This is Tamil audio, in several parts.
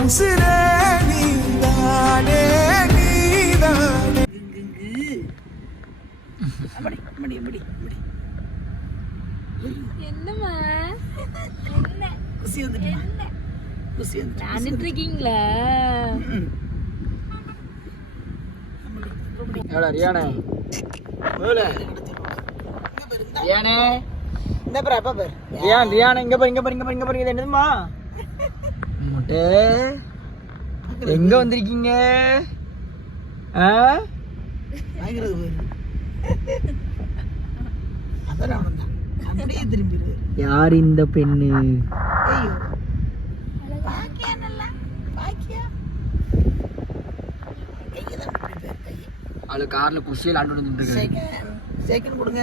உசுரே நீதானே நீதானே அப்படி அப்படி அப்படி அப்படி என்னம்மா என்ன குசி வந்துட்டு என்ன குசி வந்துட்டு விளையாண்டுட்டு இருக்கீங்களா எவ்வளோ ரியானே எவ்வளோ ரியானே இந்த பேர் அப்பா பேர் ரியான் ரியானே இங்க பாரு இங்க பாரு இங்க பாரு இங்க பாரு இது என்னதுமா முட்டை எங்க வந்திருக்கீங்க? யார் இந்த பெண்ணு? அவளு கார்ல குஷியில் ஆண்டு வந்துட்டு செகண்ட் செகண்ட் கொடுங்க.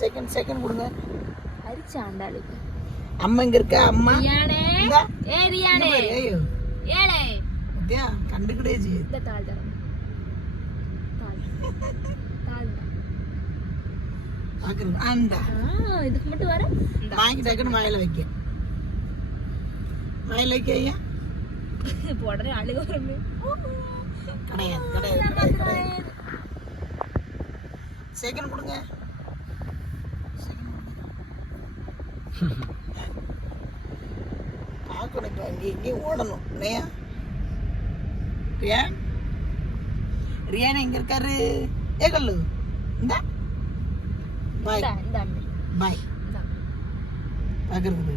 செகண்ட் செகண்ட் கொடுங்க. அரிச்சு ஆண்டாளுக்கு. அம்மா இங்க இருக்கா? அம்மா? கண்டுக்கிட்டே செய்யுது இந்த தாள் தரம் தாள் தாள் பாக்குறது ஆ இதுக்கு மட்டும் வர இந்த வாங்கி டக்குன்னு வாயில வைக்க வாயில வைக்க ஐயா உடனே அழுக வருமே கிடையாது கிடையாது கிடையாது கொடுங்க இப்போ அங்கே இங்கேயும் ஓடணும் இல்லையா ரியான் ரியான் எங்க இருக்காரு ஏ கல்லு இந்த பாய் பாய் பார்க்கறது